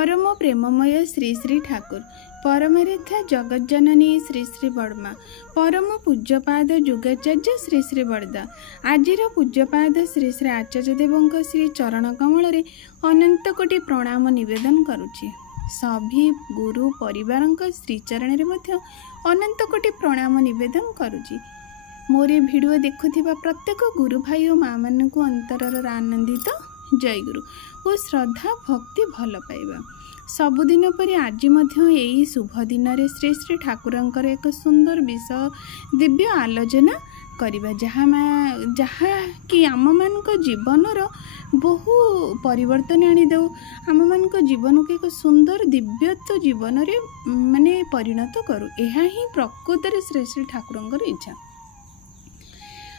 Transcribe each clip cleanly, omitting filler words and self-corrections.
परम प्रेममय श्री श्री ठाकुर परमरेथा जगज्जननी श्री श्री बड़मा परम पूज्यपाद जुगाचार्य श्री श्री बड़दा आजिर पूज्यपाद श्री श्री आचार्य देवों श्री चरण कमल अनंत कोटि प्रणाम निवेदन करुछि। सभी गुरु परिवार श्रीचरण में अनंत कोटि प्रणाम निवेदन करुछि। मोर भिडियो देखुथिबा प्रत्येक गुरु भाई और माँ मानक अंतरर आनंदित जय गुरु और श्रद्धा भक्ति भल पाइबा। सबुदिन पर आज यही शुभ दिन रे श्री श्री ठाकुरंकर एक सुंदर विषय दिव्य आलोचना करिबा जहाँ कि आम मान जीवन बहु परिवर्तन आनी दो आम मान जीवन को एक सुंदर दिव्यत्व जीवन रे माने परिणत करू। यह ही प्रकृत रे श्री श्री ठाकुरंकर इच्छा।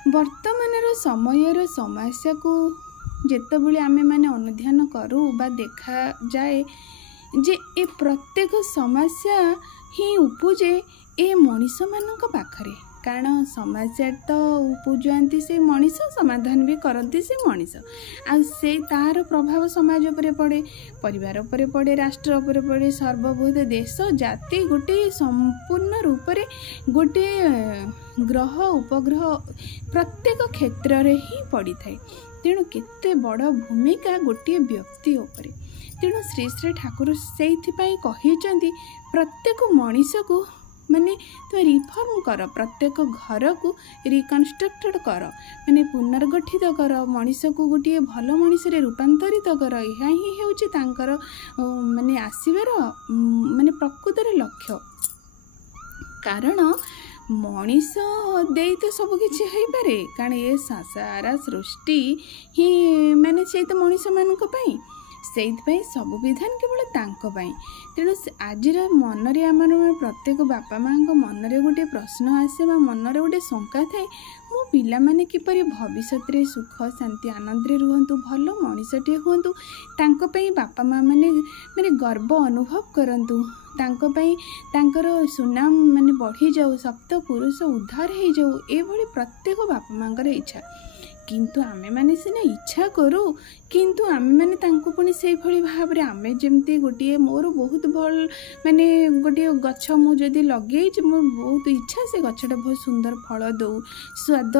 वर्तमान समयर समस्या को जेतबेले आमे माने अनुध्यान करू बा देखा जाए जे ए प्रत्येक समस्या ही उपजे ए मनीष मानक पाखरे। कारण समस्या तो उपजाती से मनीष समाधान भी करती से मनीष आ से तार प्रभाव समाज पर पड़े, परिवार पर पड़े, राष्ट्र पर पड़े, सर्वभूत देश जाति गोटे संपूर्ण रूप से गोटे ग्रह उपग्रह प्रत्येक क्षेत्र रे ही पड़ी थाए। तेणु केते बड़ भूमिका गोटे व्यक्ति उपरे। तेणु श्री श्री ठाकुर से प्रत्येक मनीष को माने तुम रिफॉर्म कर, प्रत्येक घर को रिकनस्ट्रक्टेड कर, माने पुनर्गठित कर, मनीष को गोटे भल मनीष रे रूपांतरित कर। यह ही होउछि तांकर माने आसीबार माने प्रकृतर लक्ष्य। कारण मनीष दे तो सब किछि होई पारे, कारण ये सारा सृष्टि ही माने से तो मनीष मानक पई से सब विधान केवल तांको पाई। तेणु आज मनरे आम प्रत्येक बापा माँ मनरे गोटे प्रश्न आसे मनरे गोटे शंका थाए, मो पिला माने किपरि भविष्यत रे सुख शांति आनंद रे रुहंतु, भल मनीषटे हुंतु, तांको पई बापा माँ माने माने गर्व अनुभव करंतु, तांको पई तांकर सुनाम माने बढ़ी जाऊ, सप्त पुरुष उद्धार हो जाऊ, ए भली प्रत्येक बापा माँकर इच्छा। किंतु आमे माने सिना इच्छा करू, किंतु आमे माने तांको पुणी से भली भाव रे आमे जेमती गोटे मोर बहुत भल माने गोटे गछ मु जदि लगे मोर बहुत इच्छा से गछटा बहुत सुंदर फल दो, स्वाद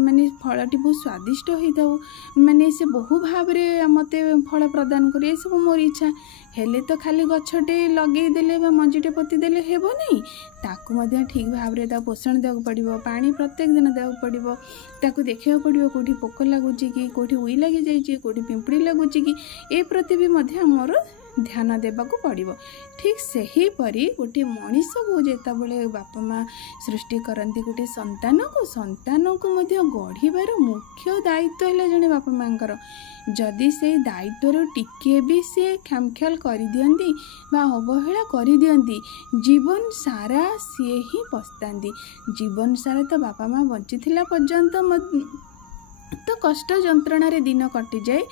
माने फलटी बहुत स्वादिष्ट होई थाउ, माने से बहु भाव रे मते फल प्रदान करे, सब मोर इच्छा। हेले तो खाली गछटे लगे देले बा मंजीटे पति देले हेबो नहीं, ताकू मध्य ठीक भाव रे ता पोषण देବାକୁ पड़िबो, पानी प्रत्येक दिन देବାକୁ पड़िबो, ताकू देखिବାକୁ पड़िबो कोठी पोक लागुची कि कोठी उई लागि जाईची, कोठी पिंपड़ी लागुची कि ए प्रति भी मध्य हमर ध्यान देବାକୁ पड़िबो। ठीक सही परी गोटे मनीष को जेतबेले बापा माँ सृष्टि करती गोटे संतान को मध्य गढ़िबार मुख्य दायित्व है जड़े बापा माँकर। जदि से दायित्व टिके भी से खामख्याल कर दियंती बा अवहेला कर दियंती, जीवन सारा सी ही पछताती। जीवन सारा तो बापा माँ बंची थिला पर्यंत तो कष्ट जंत्रणा रे दिन कटि जाए,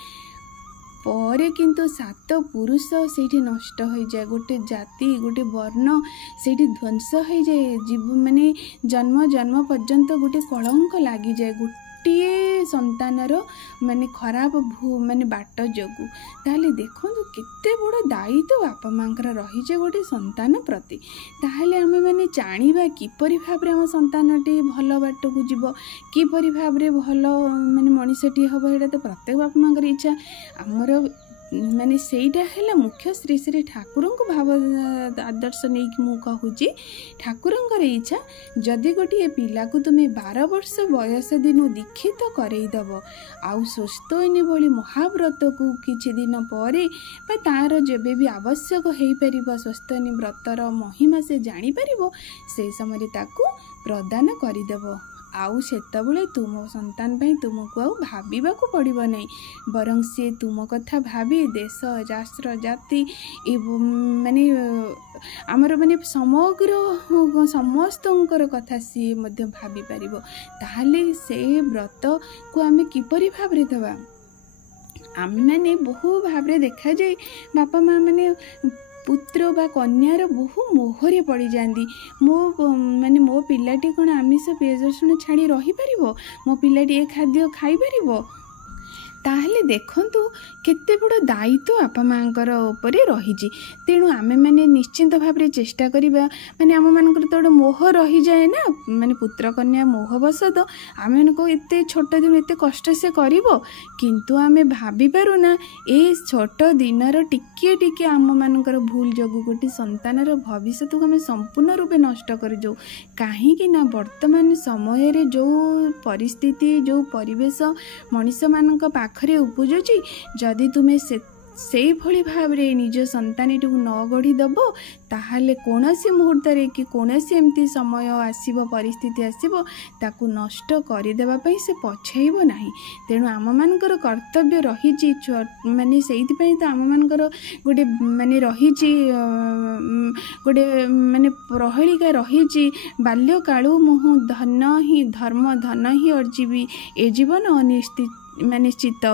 परे किंतु सात पुरुष से नष्ट हो जाए, गोटे जाति गोटे वर्ण से ध्वंस हो जाए, जीव माने जन्म जन्म पर्यंत गोटे कलंक लगी जाए गोटे संतानर माने खराब माने बाट जोगु। ताहले देखो केते बड़ दायित्व बापा माँकर रही गोटे संतान प्रति। ताहले आमे माने जानिबा किपरि भाव रे हम संतानटी भल बाट को जीव, किपरि भाव रे भल माने मनीषटी हबो, एटा तो प्रत्येक बापा माँकर इच्छा। आमर माने सेटा है मुख्य श्री श्री ठाकुर को भाव आदर्श नहीं कि मु कहूँ ठाकुरंकर इच्छा। जदि गोटे पिला को तुम्हें 12 वर्ष बयस दिन दीक्षित करईदब आउ सुस्थैनी भली महाव्रत को किछि दिन पर तार जेबे भी आवश्यक हो पार सुस्थैनी व्रतर महिमा से जानीपर से समय ताकू प्रदान करदेव। आउ सेतबेले तुम संतान भाई तुमको आउ भाविबाकू पड़िबो नहीं, बरं से तुम कथा भावी देश राष्ट्र जाति माने आमर माने समग्र समस्तंकर कथा सी मध्य भावी पारिबो। ताहले से व्रत को आमे किपरि भाव रे दबा। आमे माने बहु भाव रे देखा जाए बापा माँ माने पुत्र बा कन्यार बहु मोहरे पड़ जाती। माने मो पिलाटी कौन आमिष पेज रसुण छाड़ी रही पारिबो, मो पिलाटी ए खाद्य खाई पारिबो, ताहले देखंतु केते बड़ दायित्व बापा माँकर उपरे रही। तेणु आमे माने निश्चिंत भाव में चेष्टा करिबा माने आम मानकर तो गोटे मोह रही जाए ना माने पुत्र कन्या मोहवशत आम मानक एते छोट दिन एते कष्ट से करिवो किंतु आमे भाभी पारुना ए छोट दिनर टिके टिके आम मानकर भूल जोगु गोटे संतानर भविष्य को आम संपूर्ण रूपे नष्ट कर जाऊ। कहीं ना वर्तमान समय रे जो परिस्थिति जो परिवेश मनीष मानक पाखरे उपजुची जदि तुम्हें से भली भाव रे निज संतानी न गढ़ी दब ताहले कोनोसी मुहूर्त रे कि कोनोसी एमती समय आसीबो परिस्थिति आसीबो ताकू नष्ट करदेवा पई से पछेइबो नाही। तेणु आम मानकर कर्तव्य रही माने सेइति पई तो आम मानकर गोटे माने रही गोटे माने प्रहलिका रही बाल्य कालू मुहु धन ही धर्म धन ही अर्जीवी ए जीवन अनिश्चित निश्चित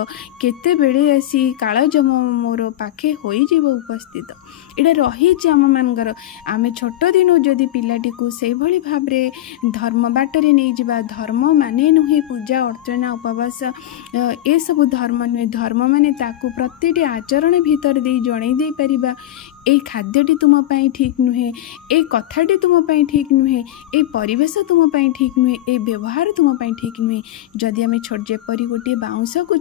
केते बेले आसी काल जम मोर पाखे होइजिब उपस्थित एटा रही आम मानकर आमे छोट दिन जदि पिलाटी को से भली भाव रे धर्म बाटरे नहीं जिबा धर्म माने नुहे पूजा अर्चना उपवास ए सब धर्म नुहे धर्म माने ताकू प्रत्येक आचरण भीतर दे जणै दे परिबा ए खाद्यटी तुम पाई ठीक नुहे ए कथाटी तुम पाई ठीक नुहे ए परिवेश तुम पाई ठीक नुहे ए व्यवहार तुम पाई ठीक नुहे। जदि आमे छोट जेपरी गोटे बाउंस को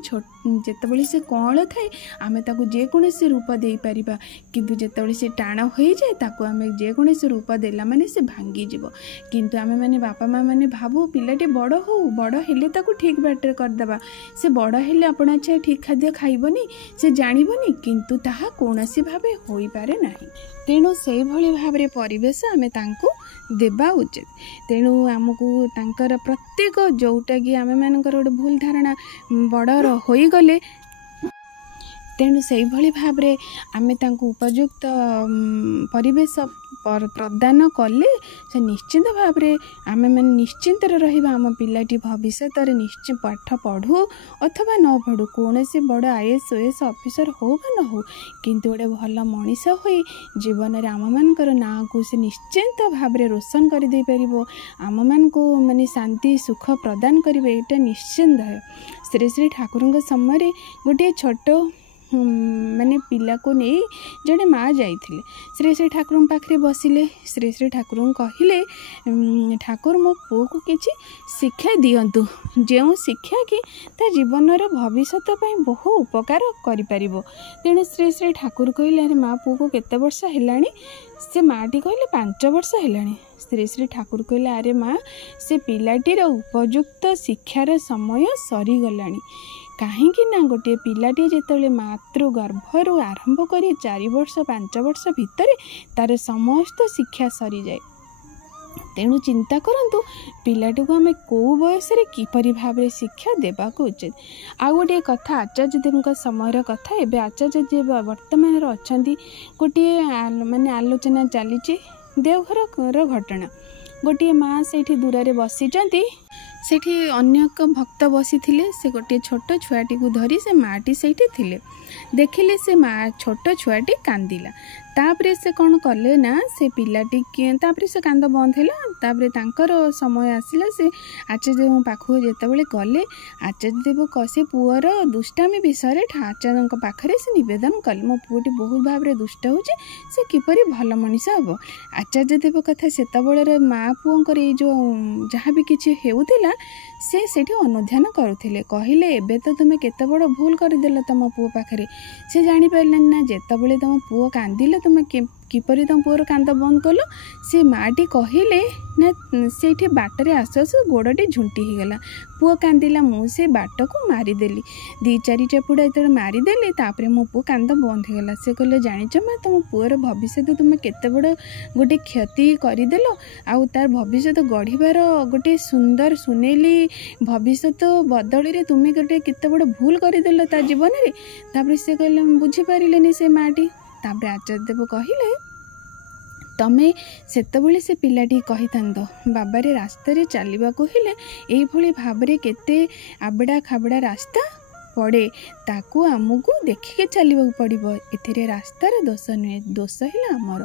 जेतबेले से कौल थाए आमे ताकू जेकोसी रूप दे परिबा किंतु जेतबेले से टाण हो जाए ताकू आमे जेकोसी रूप देला माने से भांगी जीवो। किंतु आमे माने बापा माँ माने भाबू पिलाटी बड़ हो बड़ हेले ताकू ठीक बाटर करदेबा से बड़ हेले आपण अच्छा ठीक खाद्य खाइबनी से जानिबनी किंतु ताहा कोनोसी भाबे होई पारे नाही। तेणु से भली भाव रे परिवेश आमे तांकू देबा उचित। तेणु आमको तांकर प्रत्येक जोटा कि आमे मानकर गोटे भूल धारणा बड़ होई गले तेणु से भली भाव रे आमे तांकू उपयुक्त परिवेश प्रदान कले से निश्चिंत भाव रे आमे माने निश्चिंत रहिबा आम पिलाटी भविष्य निश्चित पाठ पढ़ू अथवा न पढ़ू कौनसी बड़ आईएएस ओएएस ऑफिसर हो बा न हो किंतु गोटे भल मनीष होई जीवन रे आम मानकर ना को से निश्चिंत भाव रे रोशन कर दे परिबो आम मान को माने शांति सुख प्रदान करिवे एटा निश्चिंत है। श्री श्री ठाकुर समय गोटे छोट माने पिला को नहीं जड़े माँ जाइथिले श्री श्री ठाकुर पाखे बसिले श्री श्री ठाकुर कहले ठाकुर मो पुओ को किछि शिक्षा दियंतु जो शिक्षा कि ता जीवन भविष्य बहु उपकार करिपारिबो। तेणु श्री श्री ठाकुर कहले अरे माँ पुओ को केते वर्ष हेलाणी से माटी कहले 5 वर्ष हेलाणी। श्री श्री ठाकुर कहले अरे माँ से पिलाटीर उपयुक्त शिक्षार समय सरी गलाणी कहीं ना गोटे पिलाटी जिते मातृगर्भर आरंभ कर 4 वर्ष 5 वर्ष भितर तार समस्त शिक्षा सरी जाए। तेणु चिंता करंतु पिलाटी को आम कौ बयस किपरि भाव में शिक्षा देवा उचित। आ गोटे कथा आचार्य देव समय कथा एवं आचार्य जी वर्तमान अच्छा गोटे माने आलोचना चली देवघर घटना गोटे माँ से दूर बसी सेठी अन्य भक्त बसी थिले से गोटे छोट छुआटी को धरी से माटी सेठी थिले देखिले से माँ छोट छुआटी कांदिला तापरे से कौन कले ना से पिलाटी तापरे से कांद बंद है तापरे तांकर समय आसिला से आचार्य देव पाखु जेतेबेले गले आचार्य देव कसे पुअर दुष्टामी विषय आचार्य पाखरे से निवेदन कले मो पुओटी बहुत भाव में दुष्ट होचे से किपरि भल मनीष हम। आचार्य देव कथा सेतबेले माँ पुओंकर ये जो जहाँ भी किछि हेउथिला से सेठी अनुध्यान करुथिले कहले एबे तो तुमे केते बड़ भूल करदेल तम पुओ पाखरे से जानि पारलेन ना जेतेबेले तम पुओ कांदिले तुम किपरि तुम पुअर कांद बंद कल से माटी कहले ना से बाटर आसु आसु गोड़े झुंटी हो गला पुओ कांदिला मु से बाट को मारिदेली 2-4 चपुड़ा जो मारिदेली तापर मो पुओ कांद बंद हो गला से कहले जानिच माँ तुम पुअर भविष्य तुम केते बड़ गोटे क्षति करदेल आउ तार भविष्य गढ़िबार गोटे सुंदर सुनेली भविष्य बदल रे तुम्हें गोटे केते बड़ भूल करदेल ता जीवन रे तापर से कहले बुझी पारिलेनी से माटी तापर आचार्य देव कहले तमे सेतबेले से पिलाटी कही बाबारे रास्ता रे चलवा हेले ये भाव में केते आबड़ा खाबड़ा रास्ता ପଡ଼େ ତାକୁ ଆମକୁ ଦେଖିକି ଚାଲିବାକୁ ପଡ଼ିବ। ଏଥିରେ ରାସ୍ତାର ଦୋଷ ନୁହେଁ, ଦୋଷ ହେଲା ଆମର।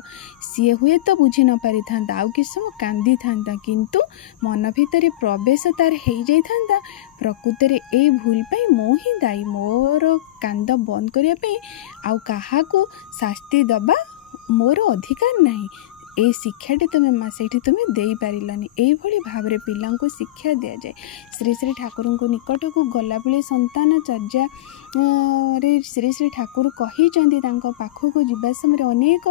ସିଏ ହୁଏତ ବୁଝି ନ ପାରିଥାନ୍ତା, ଆଉ କିଛି ସମୟ କାନ୍ଦିଥାନ୍ତା, କିନ୍ତୁ ମନ ଭିତରେ ପ୍ରବେଶ ତାର ହେଇଯାଇଥାନ୍ତା ପ୍ରକୃତରେ ଏଇ ଭୁଲ ପାଇଁ ମୁଁ ହିଁ ଦାୟୀ, ମୋର କାନ୍ଦ ବନ୍ଦ କରିବା ପାଇଁ ଆଉ କାହାକୁ ଶାସ୍ତି ଦେବା ମୋର ଅଧିକାର ନାହିଁ। ଏଇ ଶିକ୍ଷାଟି ତୁମେ ମା ସେଇଠି ତୁମେ ଦେଇପାରିଲନି। ଏଇଭଳି ଭାବରେ ପିଲାଙ୍କୁ ଶିକ୍ଷା ଦିଆଯାଏ। ଶ୍ରୀ ଶ୍ରୀ ଠାକୁରଙ୍କ ନିକଟକୁ ଗଲାବେଳେ ସନ୍ତାନ ଚର୍ଯ୍ୟାରେ ଶ୍ରୀ ଶ୍ରୀ ଠାକୁର କହିଛନ୍ତି ତାଙ୍କ ପାଖକୁ ଯିବା ସମୟରେ ଅନେକ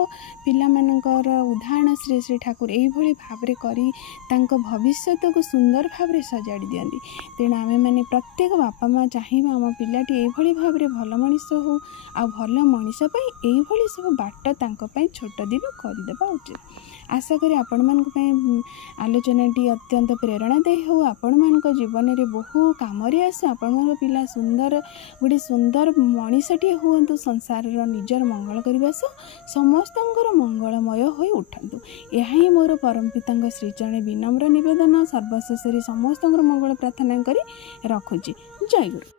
ପିଲାମାନଙ୍କର ଉଦାହରଣ ଶ୍ରୀ ଶ୍ରୀ ଠାକୁର ଏଇଭଳି ଭାବରେ କରି ତାଙ୍କ ଭବିଷ୍ୟତକୁ ସୁନ୍ଦର ଭାବରେ ସଜାଡ଼ି ଦିଅନ୍ତି। ତେଣୁ ଆମେମାନେ ପ୍ରତ୍ୟେକ ବାପା ମା ଚାହିଁବା ଆମ ପିଲାଟି ଏଇଭଳି ଭାବରେ ଭଲ ମଣିଷ ହଉ, ଆଉ ଭଲ ମଣିଷ ପାଇଁ ଏଇଭଳି ସବୁ ବାଟ ତାଙ୍କ ପାଇଁ ଛୋଟ ଦିନ କରିଦେବା ଉଚିତ। ଆଶା କରି ଆପଣମାନଙ୍କ ପାଇଁ ଆଲୋଚନାଟି ଅତ୍ୟନ୍ତ ପ୍ରେରଣାଦାୟୀ ହେଉ, ଆପଣମାନଙ୍କ ଜୀବନରେ ବହୁ କାମରେ ଆସୁ, ଆପଣଙ୍କ ପିଲା ଗୋଟେ ସୁନ୍ଦର ମଣିଷଟିଏ ହୁଅନ୍ତୁ, ସଂସାରର ନିଜର ମଙ୍ଗଳ କରିବା ସହ ସମସ୍ତଙ୍କର ମଙ୍ଗଳମୟ ହୋଇ ଉଠନ୍ତୁ। ଏହା ହିଁ ମୋର ପରମ ପିତାଙ୍କ ଶ୍ରୀଚରଣରେ ବିନମ୍ର ନିବେଦନ। ସର୍ବଶେଷରେ ସମସ୍ତଙ୍କର ମଙ୍ଗଳ ପ୍ରାର୍ଥନା କରି ରଖୁଛି। ଜୟ ଗୁରୁ।